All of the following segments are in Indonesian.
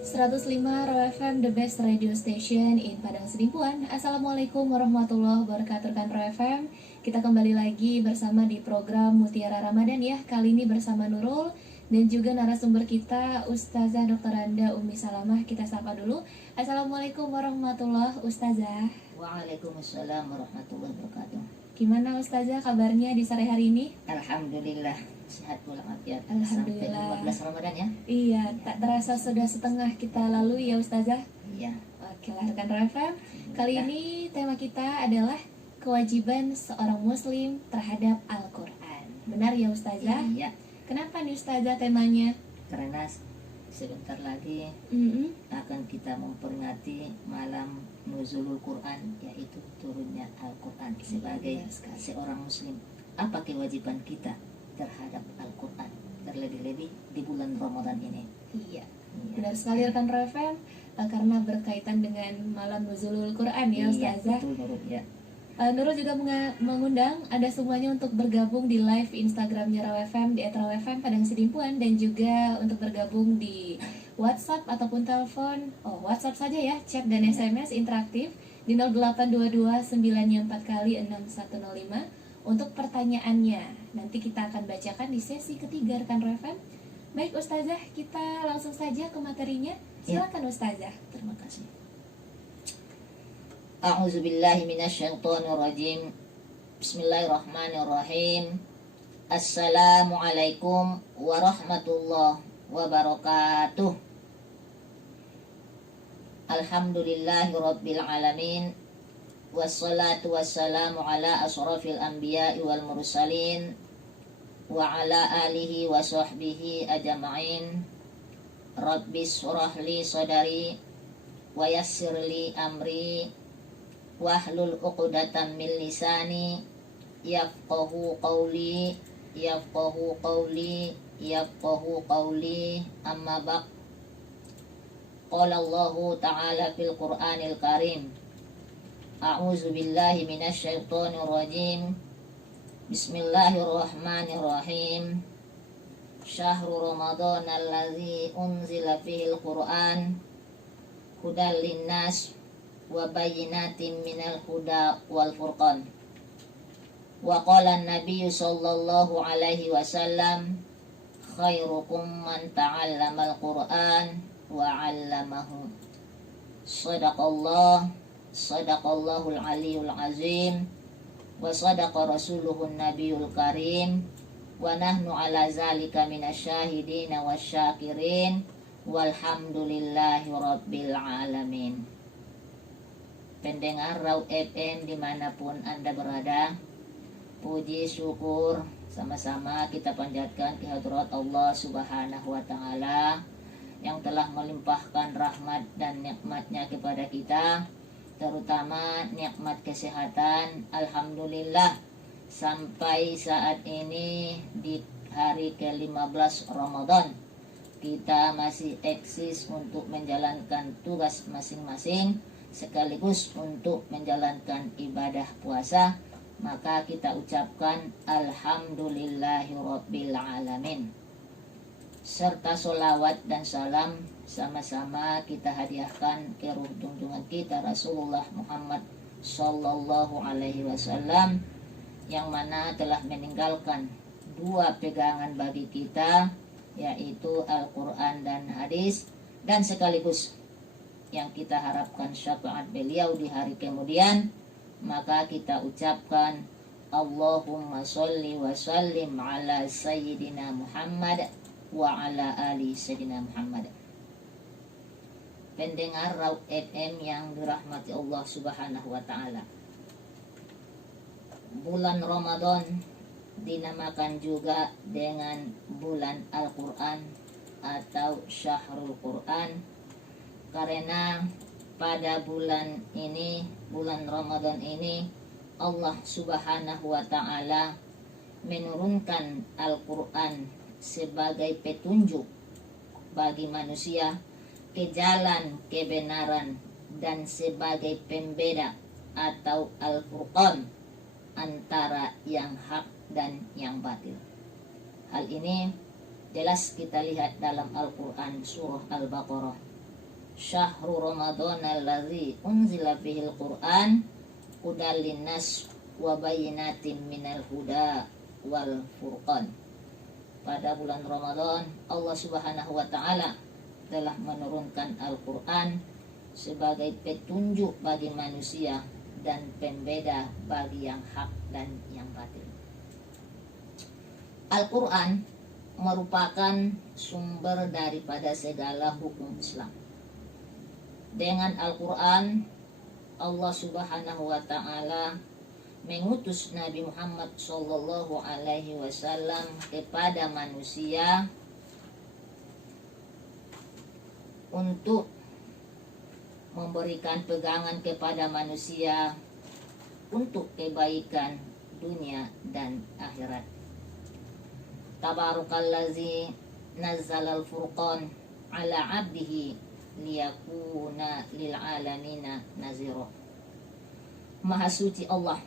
105 Raw FM, the best radio station in Padang Sidimpuan. Assalamualaikum warahmatullahi wabarakatuh rekan Raw FM. Kita kembali lagi bersama di program Mutiara Ramadan ya. Kali ini bersama Nurul dan juga narasumber kita Ustazah Dr. Anda Umi Salamah. Kita sapa dulu. Assalamualaikum warahmatullahi Ustazah. Waalaikumsalam warahmatullahi wabarakatuh. Gimana Ustazah kabarnya di sore hari ini? Alhamdulillah sehat walafiat. Alhamdulillah. Sampai 15 Ramadan ya. Iya, tak terasa sudah setengah kita lalui ya Ustazah. Iya. Oke lah rekan Raw FM. Kali ini tema kita adalah kewajiban seorang muslim terhadap Al-Quran. Benar ya Ustazah? Iya. Kenapa nih Ustazah temanya? Karena sebentar lagi akan kita memperingati malam nuzulul Quran, yaitu turunnya Al-Quran sebagai seorang muslim. Apa kewajiban kita terhadap Al-Quran, terlebih-lebih di bulan Ramadan ini? Iya. Benar sekali rekan Raw FM, karena berkaitan dengan malam nuzulul Quran ya Ustazah. Iya, betul Nurul ya. Nurul juga mengundang Anda semuanya untuk bergabung di live Instagramnya Raw FM di @rawfm Padang Sidimpuan, dan juga untuk bergabung di WhatsApp ataupun telepon. WhatsApp saja ya, chat dan SMS interaktif di 0822 94 kali 6105 untuk pertanyaannya. Nanti kita akan bacakan di sesi ketiga rekan Raw FM. Baik Ustazah, kita langsung saja ke materinya. Silakan Ustazah. Terima kasih. A'udzubillahi minasyaitonirrajim. Bismillahirrahmanirrahim. Assalamualaikum warahmatullahi wabarakatuh. Alhamdulillahi rabbil alamin. Wassalatu wassalamu ala asrafil anbiya'i wal mursalin wa ala alihi wa sahbihi ajma'in. Rabbis surah li sadari wa yassir li amri wahlul uqdatan min lisani yafqahu qawli amma ba'd. Qala Allah ta'ala fil Qur'anil Karim. A'udzu billahi minasyaitonir rajim. Bismillahirrahmanirrahim. Syahrul Ramadan allazi unzila fihil Qur'an hudal linnas wa bayyinatin minal huda wal furqan. Wa qala an-nabiy sallallahu alaihi wasallam khairukum man ta'allamal Qur'an wa 'allamahu. Sadaqallahul aliyul azim wa sadaqa rasuluhun nabiyul karim wa nahnu ala zalika minasyahidin wasyakirin walhamdulillahi rabbil alamin. Pendengar Raw FM dimanapun Anda berada, puji syukur sama-sama kita panjatkan kehadirat Allah Subhanahu wa Ta'ala yang telah melimpahkan rahmat dan nikmatnya kepada kita, terutama nikmat kesehatan. Alhamdulillah sampai saat ini di hari ke-15 Ramadan kita masih eksis untuk menjalankan tugas masing-masing sekaligus untuk menjalankan ibadah puasa. Maka kita ucapkan alhamdulillahirabbil alamin, serta sholawat dan salam sama-sama kita hadiahkan ke ruh junjungan kita Rasulullah Muhammad sallallahu alaihi wasallam, yang mana telah meninggalkan dua pegangan bagi kita, yaitu Al-Quran dan hadis, dan sekaligus yang kita harapkan syafaat beliau di hari kemudian. Maka kita ucapkan Allahumma sholli wa sallim ala sayyidina Muhammad wa ala ali sayyidina Muhammad. Pendengar Raw FM yang dirahmati Allah Subhanahu wa Ta'ala, bulan Ramadan dinamakan juga dengan bulan Al-Quran atau Syahrul Quran, karena pada bulan ini, bulan Ramadan ini, Allah Subhanahu wa Ta'ala menurunkan Al-Quran sebagai petunjuk bagi manusia ke jalan kebenaran dan sebagai pembeda atau Al-Furqan antara yang hak dan yang batil. Hal ini jelas kita lihat dalam Al-Quran surah Al-Baqarah Syahrul Ramadan allazi unzila fihil Qur'an hudal linnas wa bayyinatin minal huda wal furqan. Pada bulan Ramadan Allah Subhanahu wa taala telah menurunkan Al-Qur'an sebagai petunjuk bagi manusia dan pembeda bagi yang hak dan yang batil. Al-Qur'an merupakan sumber daripada segala hukum Islam. Dengan Al-Qur'an Allah Subhanahu wa taala mengutus Nabi Muhammad sallallahu alaihi wasallam kepada manusia untuk memberikan pegangan kepada manusia untuk kebaikan dunia dan akhirat. Tabarakallazi nazzalal furqan ala 'abdihi liyakuna lil alamina nazira. Maha suci Allah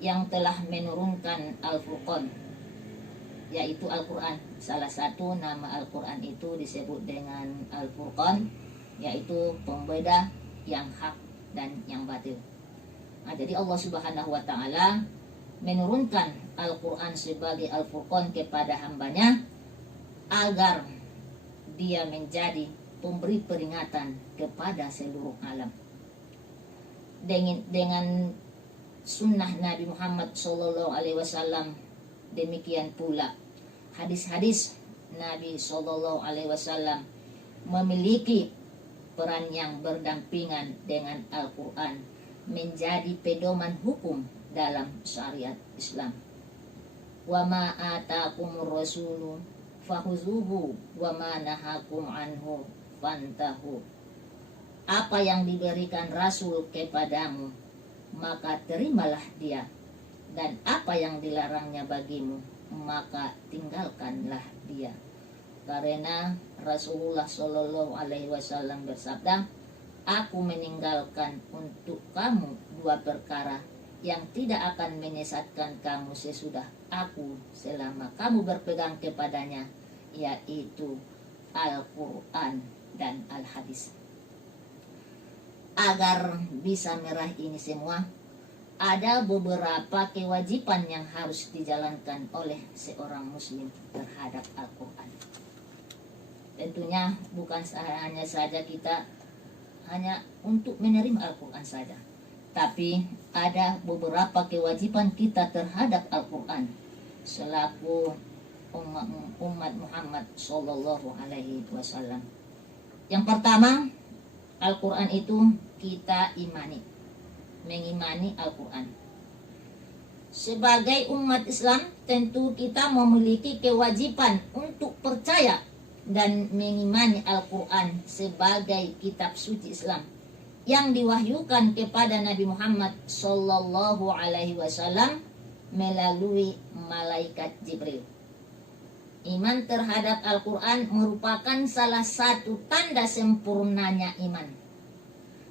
yang telah menurunkan Al-Furqan, yaitu Al-Quran. Salah satu nama Al-Quran itu disebut dengan Al-Furqan, yaitu pembeda yang hak dan yang batil. Nah, jadi Allah Subhanahu wa taala menurunkan Al-Quran sebagai Al-Furqan kepada hambanya agar dia menjadi pemberi peringatan kepada seluruh alam. Dengan sunnah Nabi Muhammad sallallahu alaihi wasallam, demikian pula hadis-hadis Nabi sallallahu alaihi wasallam memiliki peran yang berdampingan dengan Al-Qur'an, menjadi pedoman hukum dalam syariat Islam. Wa ma ataakumur rasulu fahuzuhu wa ma nahakum anhu fantahu. Apa yang diberikan Rasul kepadamu, maka terimalah dia, dan apa yang dilarangnya bagimu, maka tinggalkanlah dia. Karena Rasulullah Shallallahu Alaihi Wasallam bersabda, aku meninggalkan untuk kamu dua perkara yang tidak akan menyesatkan kamu sesudah aku selama kamu berpegang kepadanya, yaitu Al-Quran dan Al-Hadis. Agar bisa meraih ini semua, ada beberapa kewajiban yang harus dijalankan oleh seorang muslim terhadap Al-Quran. Tentunya bukan hanya saja kita hanya untuk menerima Al-Quran saja, tapi ada beberapa kewajiban kita terhadap Al-Quran selaku umat Muhammad Sallallahu Alaihi Wasallam. Yang pertama, Al-Quran itu kita imani, mengimani Al-Quran. Sebagai umat Islam, tentu kita memiliki kewajiban untuk percaya dan mengimani Al-Quran sebagai kitab suci Islam yang diwahyukan kepada Nabi Muhammad Sallallahu Alaihi Wasallam melalui malaikat Jibril. Iman terhadap Al-Quran merupakan salah satu tanda sempurnanya iman.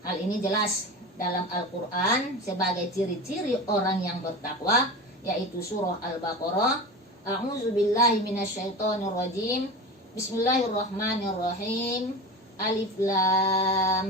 Hal ini jelas dalam Al-Quran sebagai ciri-ciri orang yang bertakwa, yaitu surah Al-Baqarah. A'udzubillahi minasyaitonirrajim. Bismillahirrahmanirrahim. Alif lam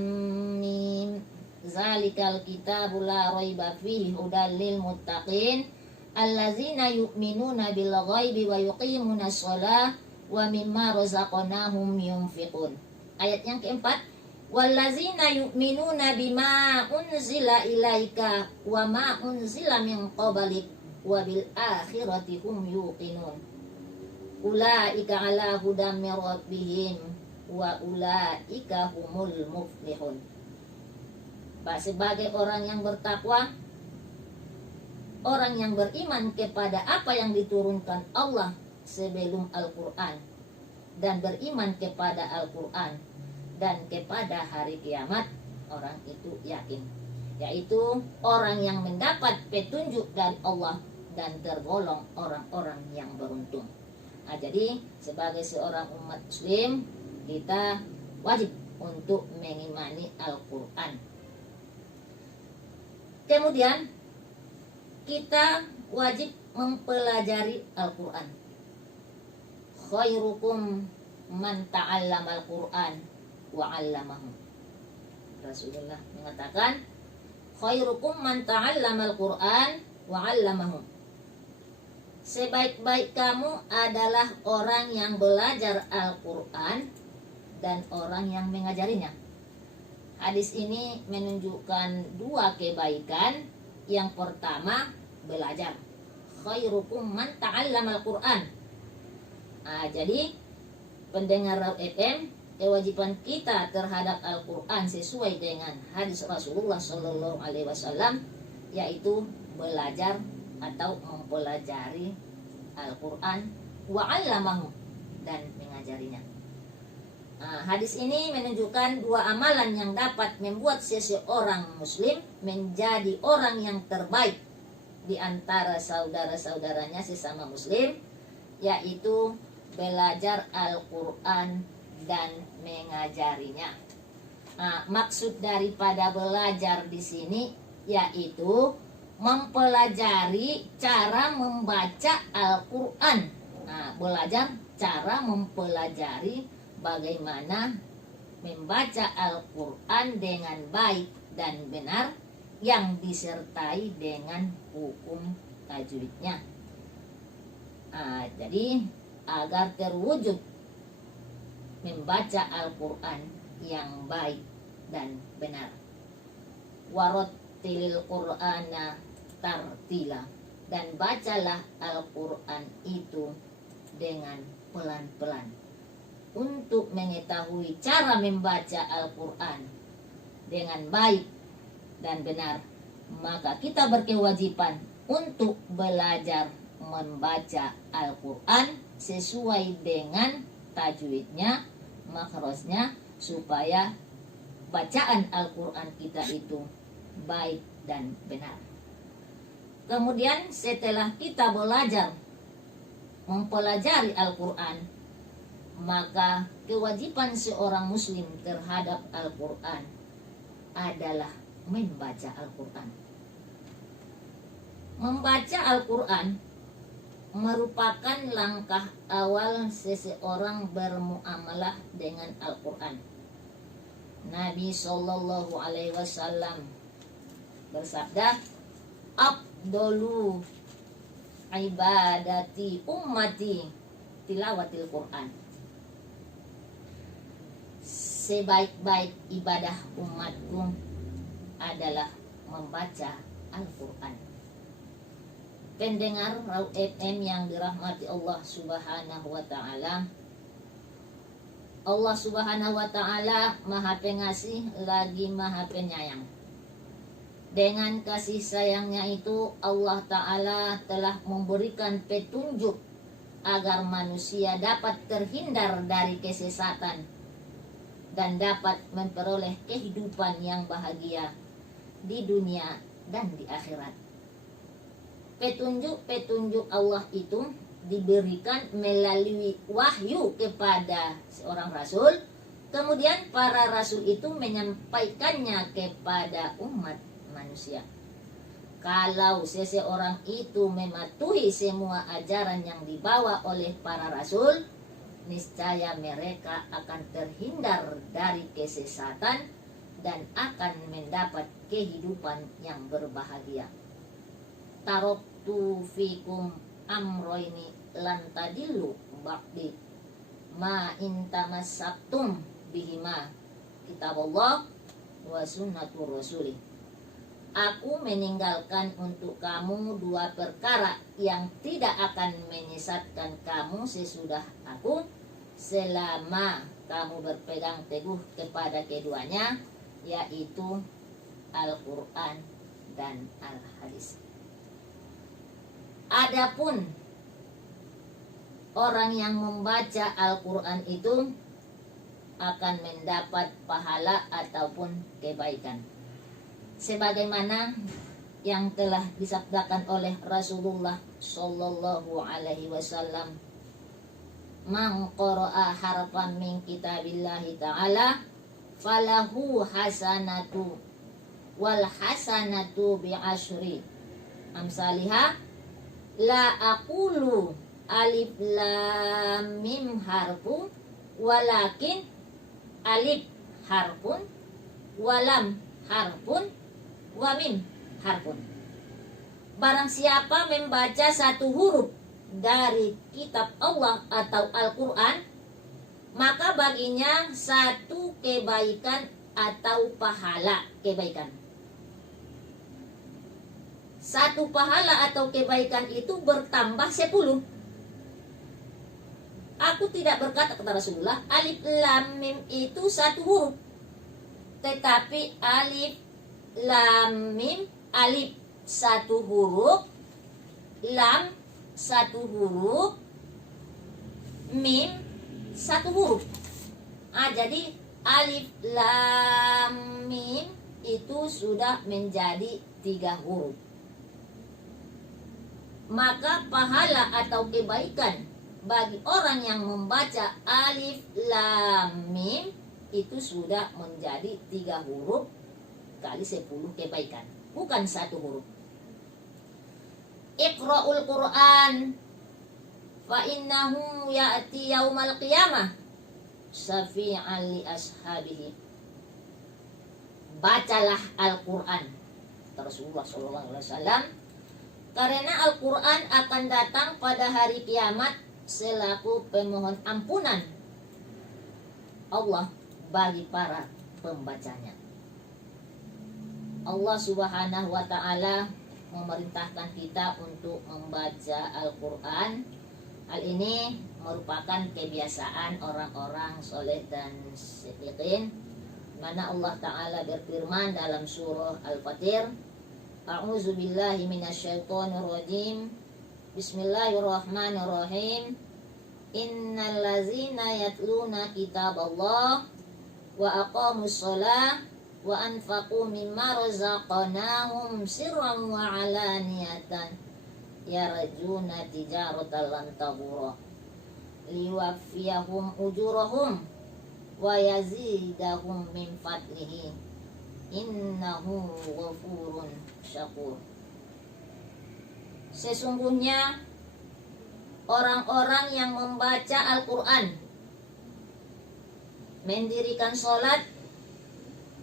mim. Zalikal kitabu la raiba fihi hudal lil muttaqin. Allazina yu'minuna bil ghaibi wa yuqimuna shalah wa mimma razaqnahum yunfiqun. Ayat yang keempat, wallazina yu'minuna bima unzila ilaika wa ma unzila min qablik wa bil akhirati hum yuqinun. Ulaika ala hudam min rabbihim wa ulaika humul muflihun. Sebagai orang yang bertakwa, orang yang beriman kepada apa yang diturunkan Allah sebelum Al-Quran, dan beriman kepada Al-Quran dan kepada hari kiamat, orang itu yakin, yaitu orang yang mendapat petunjuk dari Allah dan tergolong orang-orang yang beruntung. Nah, jadi sebagai seorang umat muslim, kita wajib untuk mengimani Al-Quran. Kemudian kita wajib mempelajari Al-Quran. Khairukum man ta'allama Al-Quran wa 'allamahu. Rasulullah mengatakan, khairukum man ta'allamal Qur'an wa 'allamahu. Sebaik-baik kamu adalah orang yang belajar Al-Qur'an dan orang yang mengajarinya. Hadis ini menunjukkan dua kebaikan. Yang pertama, belajar. Khairukum man ta'allamal Qur'an. Jadi pendengar Raw FM, kewajiban kita terhadap Al-Quran sesuai dengan hadis Rasulullah Sallallahu Alaihi Wasallam, yaitu belajar atau mempelajari Al-Quran wa 'allamahu, dan mengajarinya. Hadis ini menunjukkan dua amalan yang dapat membuat seseorang muslim menjadi orang yang terbaik di antara saudara-saudaranya sesama muslim, yaitu belajar Al-Quran dan mengajarinya. Maksud daripada belajar di sini yaitu mempelajari cara membaca Al-Quran. Belajar cara mempelajari bagaimana membaca Al-Quran dengan baik dan benar yang disertai dengan hukum tajwidnya. Jadi agar terwujud membaca Al-Quran yang baik dan benar, warattilil Qur'ana tartila, dan bacalah Al-Quran itu dengan pelan-pelan. Untuk mengetahui cara membaca Al-Quran dengan baik dan benar, maka kita berkewajiban untuk belajar membaca Al-Quran sesuai dengan tajwidnya, makhrajnya, supaya bacaan Al-Quran kita itu baik dan benar. Kemudian setelah kita belajar mempelajari Al-Quran, maka kewajiban seorang muslim terhadap Al-Quran adalah membaca Al-Quran. Membaca Al-Quran merupakan langkah awal seseorang bermuamalah dengan Al-Quran. Nabi Sallallahu Alaihi Wasallam bersabda, "Afdalu ibadati ummati tilawatil Quran." Sebaik-baik ibadah umatku adalah membaca Al-Quran. Pendengar Raw FM yang dirahmati Allah Subhanahu wa Ta'ala, Allah Subhanahu wa Ta'ala Maha Pengasih lagi Maha Penyayang. Dengan kasih sayangnya itu, Allah Ta'ala telah memberikan petunjuk agar manusia dapat terhindar dari kesesatan dan dapat memperoleh kehidupan yang bahagia di dunia dan di akhirat. Petunjuk-petunjuk Allah itu diberikan melalui wahyu kepada seorang rasul. Kemudian para rasul itu menyampaikannya kepada umat manusia. Kalau seseorang itu mematuhi semua ajaran yang dibawa oleh para rasul, niscaya mereka akan terhindar dari kesesatan dan akan mendapat kehidupan yang berbahagia. Taraktu fikum amroini lan tadillu ba'di ma intamassaktum bihima kitabullah wa sunnatur rasulih. Aku meninggalkan untuk kamu dua perkara yang tidak akan menyesatkan kamu sesudah aku, selama kamu berpegang teguh kepada keduanya, yaitu Al-Quran dan Al-Hadis. Adapun orang yang membaca Al-Quran itu akan mendapat pahala ataupun kebaikan, sebagaimana yang telah disabdakan oleh Rasulullah Sallallahu Alaihi Wasallam, "Man qara'a harfan min kitabillahi ta'ala falahu hasanatu wal hasanatu bi'ashri amsalihah la aqulu alif lam mim harfu walakin alif harfun, walam harfun, wamim harfun. Barang siapa membaca satu huruf dari kitab Allah atau Al-Quran, maka baginya satu kebaikan atau pahala kebaikan. Satu pahala atau kebaikan itu bertambah 10. Aku tidak berkata kata Rasulullah, alif lam mim itu satu huruf. Tetapi alif lam mim, alif satu huruf, lam satu huruf, mim satu huruf. Jadi alif lam mim itu sudah menjadi 3 huruf. Maka pahala atau kebaikan bagi orang yang membaca alif lam mim itu sudah menjadi 3 huruf kali 10 kebaikan, bukan satu huruf. Iqra'ul Qur'an fa innahu ya'ti yaumal qiyamah syafi'an li ashabihi. Bacalah Al-Qur'an, Rasulullah SAW, karena Al-Qur'an akan datang pada hari kiamat selaku pemohon ampunan Allah bagi para pembacanya. Allah Subhanahu wa ta'ala memerintahkan kita untuk membaca Al-Quran. Hal ini merupakan kebiasaan orang-orang soleh dan siddiqin, mana Allah Ta'ala berfirman dalam surah Al-Fatir, A'udzu billahi minasyaitonir rajim, Bismillahirrahmanirrahim, Innal ladzina yatluna kitaballah wa aqamus shalah wa anfaqu mimma razaqnahum sirran wa alaniyatan yarjuna tijaratan lan tabura liwaffiyahum ujurahum wa yazidahum min fadlihi innahu ghafurun syakur. Sesungguhnya orang-orang yang membaca Al-Quran, mendirikan sholat,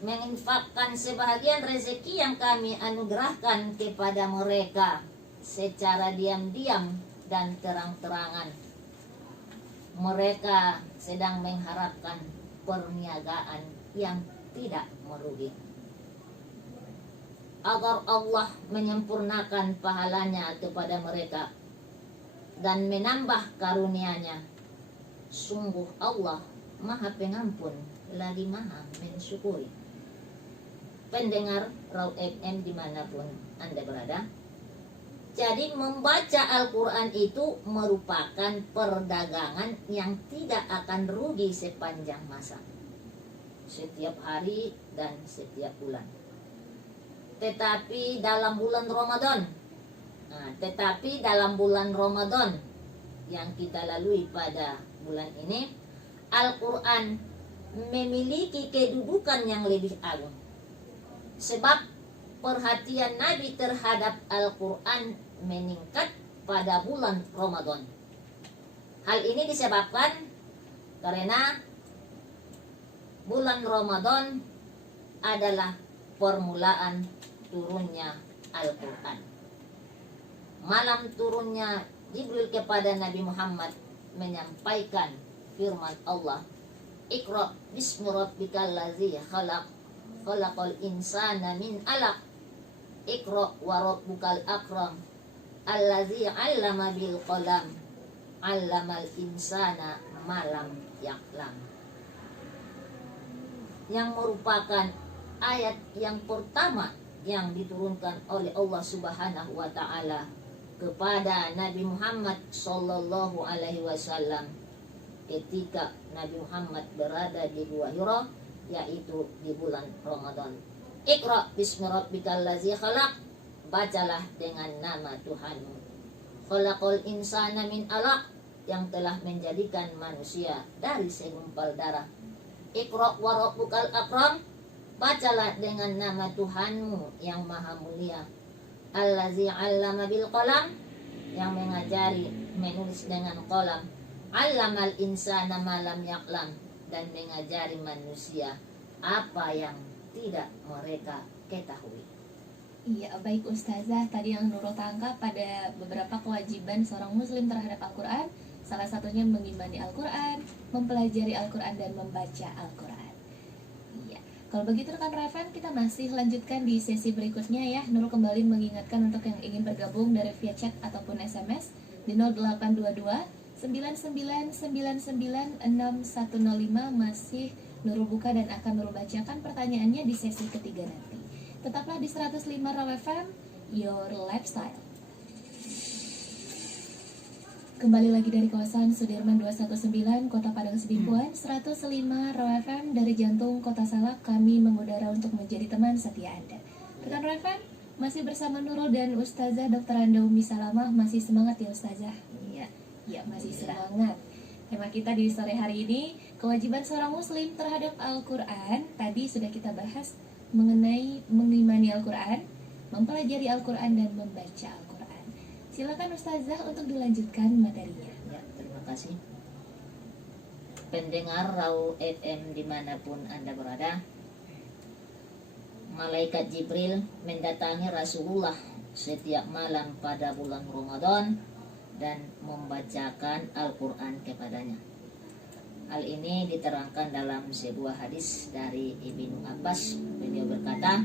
menginfakkan sebahagian rezeki yang kami anugerahkan kepada mereka secara diam-diam dan terang-terangan. Mereka sedang mengharapkan perniagaan yang tidak merugi, agar Allah menyempurnakan pahalanya kepada mereka dan menambah karunia-Nya. Sungguh Allah Maha Pengampun lagi Maha mensyukuri. Pendengar Raw FM dimanapun Anda berada, jadi membaca Al-Quran itu merupakan perdagangan yang tidak akan rugi sepanjang masa, setiap hari dan setiap bulan. Tetapi dalam bulan Ramadan yang kita lalui pada bulan ini, Al-Quran memiliki kedudukan yang lebih agung, sebab perhatian Nabi terhadap Al-Quran meningkat pada bulan Ramadan. Hal ini disebabkan karena bulan Ramadan adalah permulaan turunnya Al-Quran. Malam turunnya Jibril kepada Nabi Muhammad menyampaikan firman Allah, Iqra bismi rabbikal ladzi khalaq, khalaqal insana min alaq, Iqra wa rabbukal akram, allazi 'allama bil qalam, 'allamal insana ma lam ya'lam. Yang merupakan ayat yang pertama yang diturunkan oleh Allah Subhanahu wa ta'ala kepada Nabi Muhammad sallallahu alaihi wasallam ketika Nabi Muhammad berada di Gua Hira, yaitu di bulan Ramadan. Iqra bismi rabbikal ladzi khalaq, bacalah dengan nama Tuhanmu. Khalaqal insana min alaq, yang telah menjadikan manusia dari segumpal darah. Iqra wa rabbukal akram, bacalah dengan nama Tuhanmu yang maha mulia. Allazi 'allama bil qalam, yang mengajari menulis dengan qalam. 'Allamal insana ma lam ya'lam, dan mengajari manusia apa yang tidak mereka ketahui. Iya, baik Ustazah. Tadi yang Nurul tangkap pada beberapa kewajiban seorang muslim terhadap Al-Quran. Salah satunya mengimani Al-Quran, mempelajari Al-Quran, dan membaca Al-Quran. Iya. Kalau begitu rekan Revan, kita masih lanjutkan di sesi berikutnya ya. Nurul kembali mengingatkan untuk yang ingin bergabung dari via chat ataupun SMS di 0822 99996105 masih Nurul buka dan akan Nurul bacakan pertanyaannya di sesi ketiga nanti. Tetaplah di 105 Raw FM, Your Lifestyle. Kembali lagi dari kawasan Sudirman 219, Kota Padang Sidimpuan, 105 Raw FM dari jantung Kota Salak. Kami mengudara untuk menjadi teman setia Anda. Rekan Raw FM, masih bersama Nurul dan Ustazah Dr. Anda Umi Salamah. Masih semangat ya Ustazah? Ya, masih semangat. Tema kita di sore hari ini, kewajiban seorang muslim terhadap Al-Quran. Tadi sudah kita bahas mengenai mengimani Al-Quran, mempelajari Al-Quran, dan membaca Al-Quran. Silakan Ustazah untuk dilanjutkan materinya. Ya, terima kasih. Pendengar Raw FM dimanapun Anda berada, Malaikat Jibril mendatangi Rasulullah setiap malam pada bulan Ramadan dan membacakan Al-Quran kepadanya. Hal ini diterangkan dalam sebuah hadis dari Ibnu Abbas. Beliau berkata,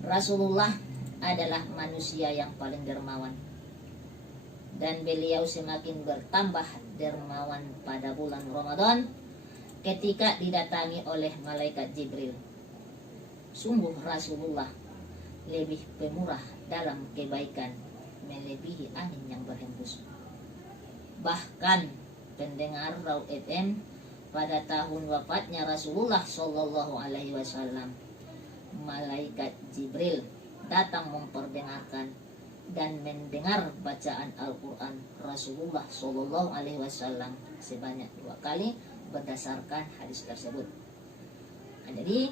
Rasulullah adalah manusia yang paling dermawan, dan beliau semakin bertambah dermawan pada bulan Ramadan ketika didatangi oleh malaikat Jibril. Sungguh Rasulullah lebih pemurah dalam kebaikan, melebihi angin yang berhembus. Bahkan pendengar Raw FM, pada tahun wafatnya Rasulullah Shallallahu Alaihi Wasallam, malaikat Jibril datang memperdengarkan dan mendengar bacaan Al-Quran Rasulullah Shallallahu Alaihi Wasallam sebanyak 2 kali berdasarkan hadis tersebut. Jadi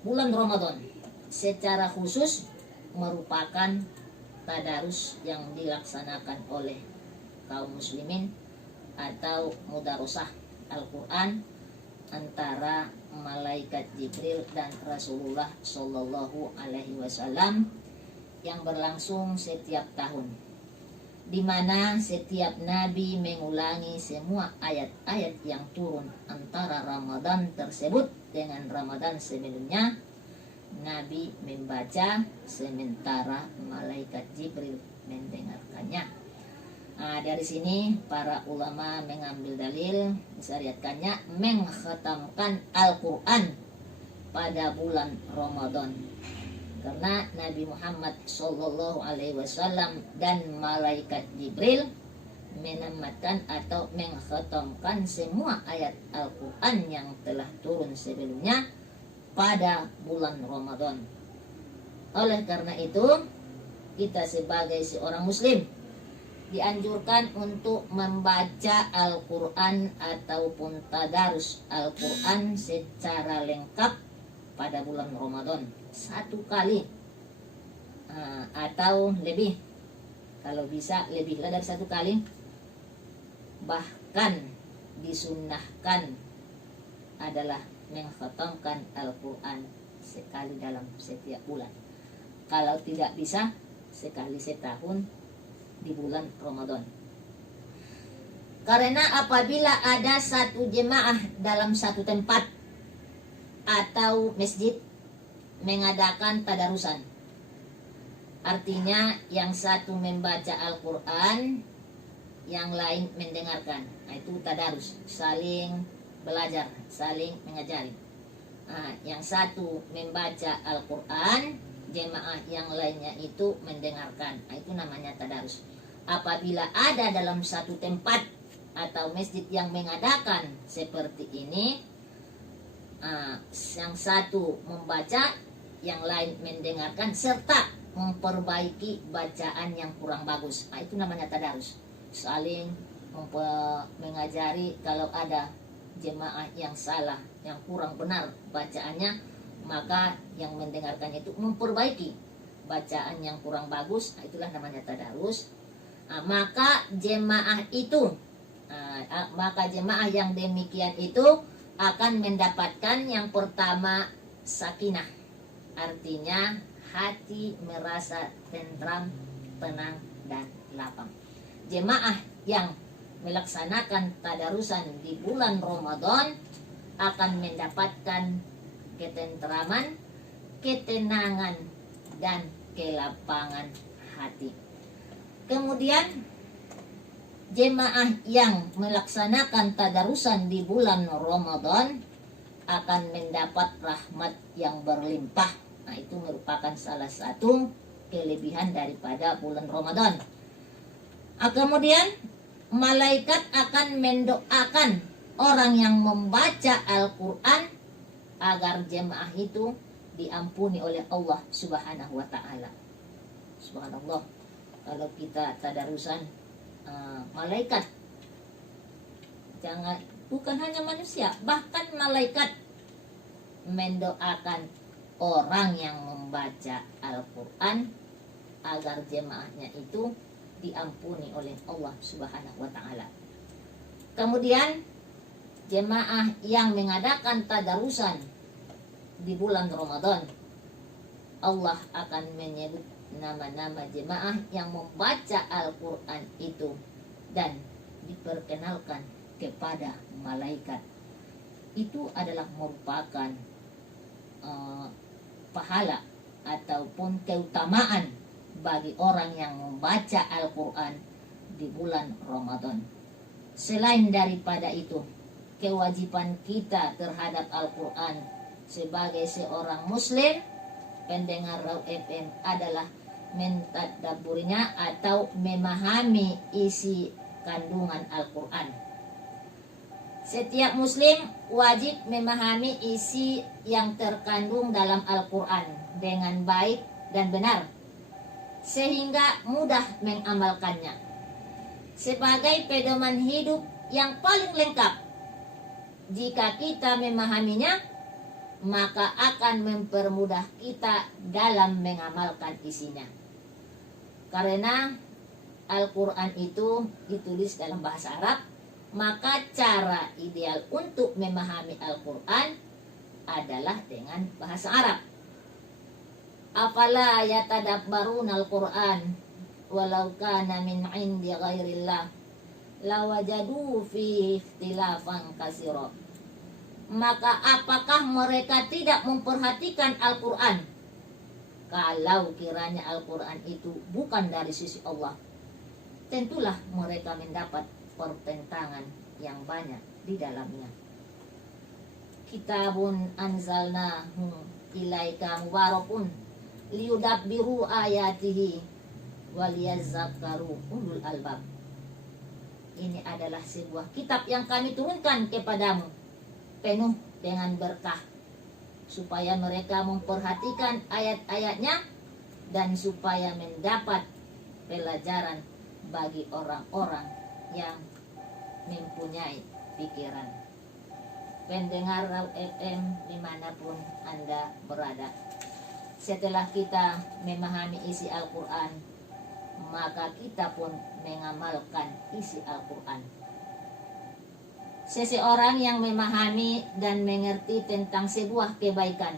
bulan Ramadan secara khusus merupakan tadarus yang dilaksanakan oleh kaum muslimin atau mudarosah Al-Quran antara malaikat Jibril dan Rasulullah Shallallahu Alaihi Wasallam yang berlangsung setiap tahun, di mana setiap nabi mengulangi semua ayat-ayat yang turun antara Ramadan tersebut dengan Ramadan sebelumnya. Nabi membaca sementara malaikat Jibril mendengarkannya. Dari sini para ulama mengambil dalil disyariatkannya mengkhatamkan Al-Quran pada bulan Ramadan, karena Nabi Muhammad Shallallahu Alaihi Wasallam dan malaikat Jibril menamatkan atau mengkhatamkan semua ayat Al-Quran yang telah turun sebelumnya pada bulan Ramadan. Oleh karena itu, kita sebagai seorang muslim dianjurkan untuk membaca Al-Quran ataupun tadarus Al-Quran secara lengkap pada bulan Ramadan 1 kali atau lebih, kalau bisa lebihlah dari 1 kali. Bahkan disunnahkan adalah mengkhatamkan Al-Quran sekali dalam setiap bulan. Kalau tidak bisa, sekali setahun di bulan Ramadan. Karena apabila ada satu jemaah dalam satu tempat atau masjid mengadakan tadarusan, artinya yang satu membaca Al-Quran, yang lain mendengarkan. Itu tadarus, saling belajar, saling mengajari. Yang satu membaca Al-Quran, jemaah yang lainnya itu mendengarkan. Itu namanya tadarus. Apabila ada dalam satu tempat atau masjid yang mengadakan seperti ini, yang satu membaca, yang lain mendengarkan serta memperbaiki bacaan yang kurang bagus, itu namanya tadarus. Saling mengajari. Kalau ada jemaah yang salah, yang kurang benar bacaannya, maka yang mendengarkan itu memperbaiki bacaan yang kurang bagus, itulah namanya tadarus. Maka jemaah yang demikian itu akan mendapatkan yang pertama sakinah. Artinya hati merasa tentram, tenang, dan lapang. Jemaah yang melaksanakan tadarusan di bulan Ramadan akan mendapatkan ketentraman, ketenangan, dan kelapangan hati. Kemudian jemaah yang melaksanakan tadarusan di bulan Ramadan akan mendapat rahmat yang berlimpah. Nah, itu merupakan salah satu kelebihan daripada bulan Ramadan. Kemudian malaikat akan mendoakan orang yang membaca Al-Quran agar jemaah itu diampuni oleh Allah Subhanahu wa Ta'ala. Subhanallah, kalau kita tadarusan, malaikat, bukan hanya manusia, bahkan malaikat mendoakan orang yang membaca Al-Quran agar jemaahnya itu diampuni oleh Allah Subhanahu wa Ta'ala. Kemudian jemaah yang mengadakan tadarusan di bulan Ramadan, Allah akan menyebut nama-nama jemaah yang membaca Al-Quran itu dan diperkenalkan kepada malaikat. Itu adalah merupakan pahala ataupun keutamaan bagi orang yang membaca Al-Quran di bulan Ramadan. Selain daripada itu, kewajiban kita terhadap Al-Quran sebagai seorang muslim pendengar Raw FM adalah mentadabburinya atau memahami isi kandungan Al-Quran. Setiap muslim wajib memahami isi yang terkandung dalam Al-Quran dengan baik dan benar, sehingga mudah mengamalkannya sebagai pedoman hidup yang paling lengkap. Jika kita memahaminya, maka akan mempermudah kita dalam mengamalkan isinya. Karena Al-Quran itu ditulis dalam bahasa Arab, maka cara ideal untuk memahami Al-Quran adalah dengan bahasa Arab. Afala yatadabbaruna Al-Quran walau kana min indi ghairillah lawajadu fihi ikhtilafan katsira. Maka apakah mereka tidak memperhatikan Al-Quran? Kalau kiranya Al-Quran itu bukan dari sisi Allah, tentulah mereka mendapat pertentangan yang banyak di dalamnya. Kitabun anzalnahu ilaika mubarakun liyudabbiru ayatihi waliyadzakkaru ulul albab. Ini adalah sebuah kitab yang kami turunkan kepadamu, penuh dengan berkah, supaya mereka memperhatikan ayat-ayatnya dan supaya mendapat pelajaran bagi orang-orang yang mempunyai pikiran. Pendengar Raw FM dimanapun Anda berada, setelah kita memahami isi Al-Quran, maka kita pun mengamalkan isi Al-Quran. Seseorang yang memahami dan mengerti tentang sebuah kebaikan,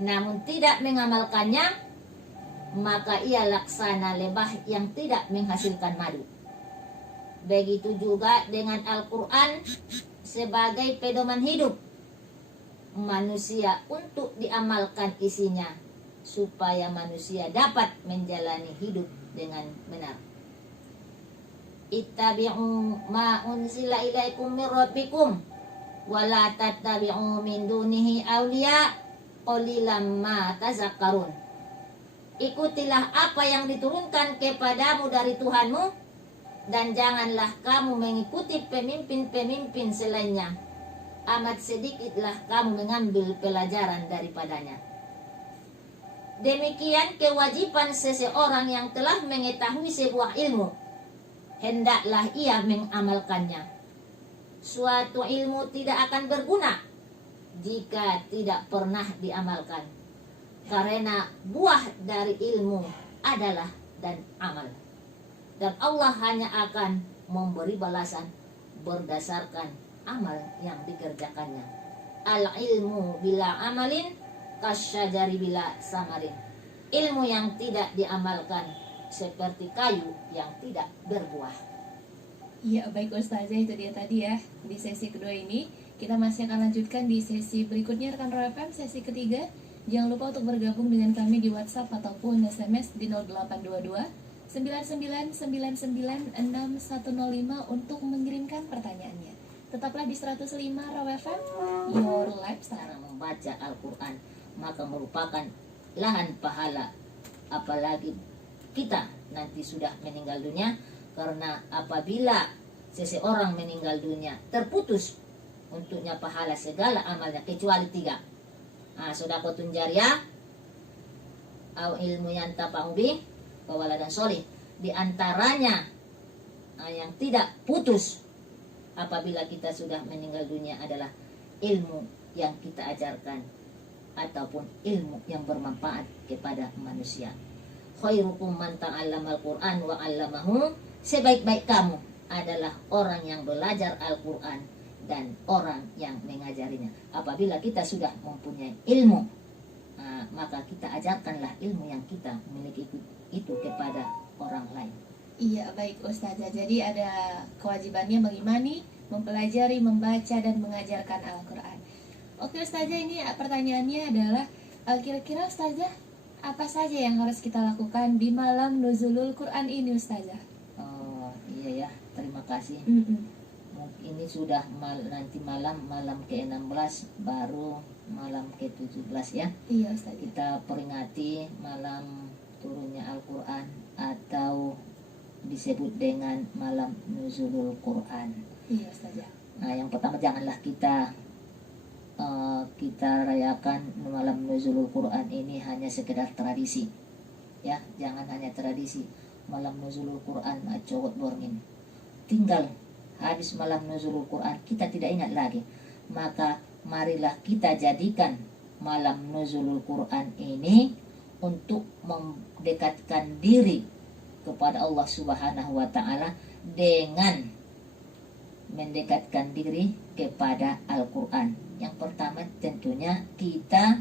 namun tidak mengamalkannya, maka ia laksana lebah yang tidak menghasilkan madu. Begitu juga dengan Al-Quran sebagai pedoman hidup manusia untuk diamalkan isinya, supaya manusia dapat menjalani hidup dengan benar. Ittabi'u ma unzila ilaikum min rabbikum wa la tattabi'u min dunihi awliya qalilan ma tazakkarun. Ikutilah apa yang diturunkan kepadamu dari Tuhanmu, dan janganlah kamu mengikuti pemimpin-pemimpin selainnya. Amat sedikitlah kamu mengambil pelajaran daripadanya. Demikian kewajiban seseorang yang telah mengetahui sebuah ilmu, hendaklah ia mengamalkannya. Suatu ilmu tidak akan berguna jika tidak pernah diamalkan, karena buah dari ilmu adalah dan amal. Dan Allah hanya akan memberi balasan berdasarkan amal yang dikerjakannya. Al ilmu bila amalin kasyajari bila samarin. Ilmu yang tidak diamalkan seperti kayu yang tidak berbuah. Iya, baik Ustazah, itu dia tadi ya. Di sesi kedua ini, kita masih akan lanjutkan di sesi berikutnya rekan Roh FM, sesi ketiga. Jangan lupa untuk bergabung dengan kami di WhatsApp ataupun SMS di 0822 99996105 untuk mengirimkan pertanyaannya. Tetaplah di 105 Roh FM, your lifestyle. Cara membaca Al-Quran maka merupakan lahan pahala, apalagi kita nanti sudah meninggal dunia. Karena apabila seseorang meninggal dunia, terputus untuknya pahala segala amalnya kecuali 3. Sedekahun jariyah, au ilmu yang tafa'u bih, wa waladan sholih. Di antaranya yang tidak putus apabila kita sudah meninggal dunia adalah ilmu yang kita ajarkan ataupun ilmu yang bermanfaat kepada manusia. Khairukum man ta'allamal Qur'an wa 'allamahu. Sebaik-baik kamu adalah orang yang belajar Al-Quran dan orang yang mengajarinya. Apabila kita sudah mempunyai ilmu, maka kita ajarkanlah ilmu yang kita miliki itu kepada orang lain. Iya, baik Ustazah. Jadi ada kewajibannya mengimani, mempelajari, membaca, dan mengajarkan Al-Quran. Oke Ustazah, ini pertanyaannya adalah kira-kira Ustazah, apa saja yang harus kita lakukan di malam nuzulul Quran ini Ustazah? Iya ya, terima kasih. Ini sudah nanti malam ke-16 baru malam ke-17 ya. Iya Ustaz. Kita peringati malam turunnya Al-Quran atau disebut dengan malam nuzulul Quran. Iya Ustaz. Nah, yang pertama janganlah kita rayakan malam nuzulul Quran ini hanya sekedar tradisi. Ya, jangan hanya tradisi. Malam nuzulul Quran macot borngin. Tinggal habis malam nuzulul Quran kita tidak ingat lagi. Maka marilah kita jadikan malam nuzulul Quran ini untuk mendekatkan diri kepada Allah Subhanahu wa taala dengan mendekatkan diri kepada Al-Quran. Yang pertama tentunya kita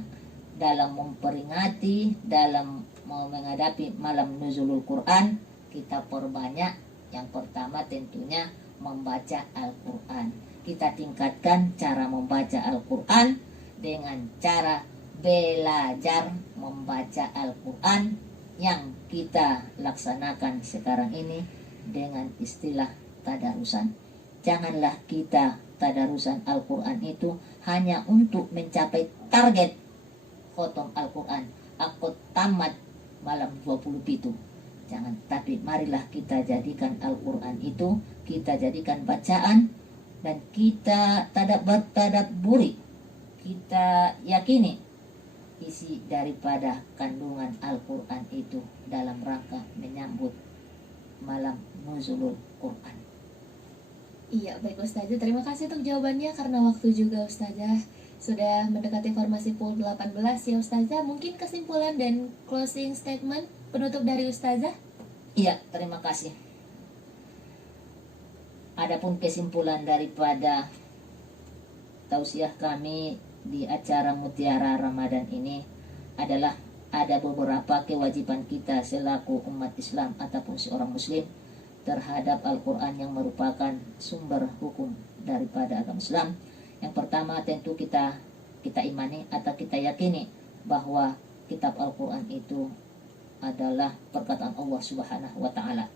dalam memperingati, dalam mau menghadapi malam nuzulul Quran, kita perbanyak. Yang pertama tentunya membaca Al-Quran. Kita tingkatkan cara membaca Al-Quran dengan cara belajar membaca Al-Quran yang kita laksanakan sekarang ini dengan istilah tadarusan. Janganlah kita tadarusan Al-Quran itu hanya untuk mencapai target khotom Al-Quran, aku tamat malam 27. Jangan, tapi marilah kita jadikan Al-Quran itu, kita jadikan bacaan dan kita tadabburi, kita yakini isi daripada kandungan Al-Quran itu dalam rangka menyambut malam nuzulul Quran. Iya, baik Ustazah. Terima kasih untuk jawabannya. Karena waktu juga Ustazah sudah mendekati formasi pukul 18 ya Ustazah. Mungkin kesimpulan dan closing statement penutup dari Ustazah? Iya, terima kasih. Adapun kesimpulan daripada tausiah kami di acara Mutiara Ramadan ini adalah ada beberapa kewajiban kita selaku umat Islam ataupun seorang muslim terhadap Al-Quran yang merupakan sumber hukum daripada agama Islam. Yang pertama tentu kita imani atau kita yakini bahwa kitab Al-Quran itu adalah perkataan Allah Subhanahu wa taala.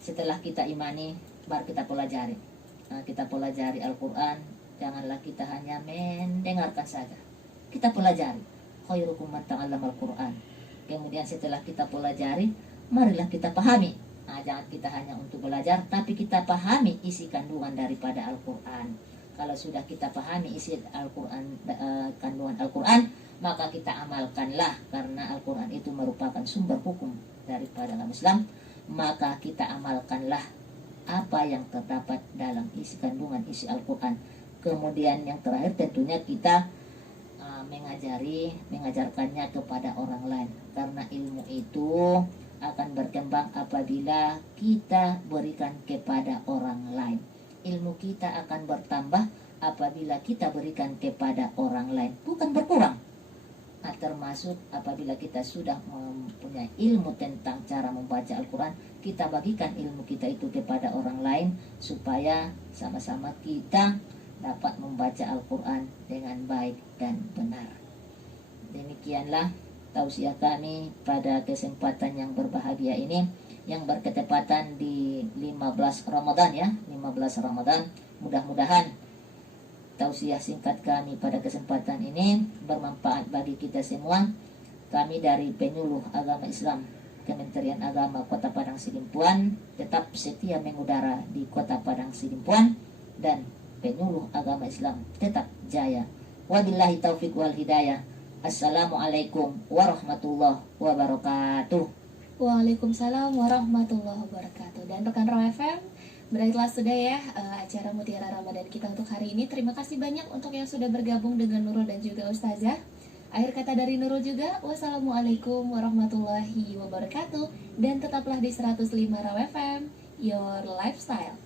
Setelah kita imani, baru kita pelajari. Kita pelajari Al-Quran, janganlah kita hanya mendengarkan saja. Kita pelajari. Khairukum man ta'allamal Quran. Kemudian setelah kita pelajari, marilah kita pahami. Jangan kita hanya untuk belajar, tapi kita pahami isi kandungan daripada Al-Quran. Kalau sudah kita pahami isi Al-Quran, kandungan Al-Quran, maka kita amalkanlah, karena Al-Quran itu merupakan sumber hukum daripada agama Islam. Maka kita amalkanlah apa yang terdapat dalam isi kandungan isi Al-Quran. Kemudian yang terakhir tentunya kita mengajarkannya kepada orang lain, karena ilmu itu akan berkembang apabila kita berikan kepada orang lain. ilmu kita akan bertambah apabila kita berikan kepada orang lain, bukan berkurang. Nah, termasuk apabila kita sudah mempunyai ilmu tentang cara membaca Al-Quran, kita bagikan ilmu kita itu kepada orang lain supaya sama-sama kita dapat membaca Al-Quran dengan baik dan benar. Demikianlah tausiah kami pada kesempatan yang berbahagia ini, yang berketepatan di 15 Ramadan ya, 15 Ramadan. Mudah-mudahan tausiah singkat kami pada kesempatan ini bermanfaat bagi kita semua. Kami dari Penyuluh Agama Islam Kementerian Agama Kota Padang Sidimpuan tetap setia mengudara di Kota Padang Sidimpuan, dan Penyuluh Agama Islam tetap jaya. Wabillahi taufiq wal hidayah. Assalamualaikum warahmatullahi wabarakatuh. Waalaikumsalam warahmatullahi wabarakatuh. Dan rekan Raw FM, berakhirlah sudah ya acara Mutiara Ramadan kita untuk hari ini. Terima kasih banyak untuk yang sudah bergabung dengan Nurul dan juga Ustazah. Akhir kata dari Nurul juga, wassalamualaikum warahmatullahi wabarakatuh. Dan tetaplah di 105 Raw FM, your lifestyle.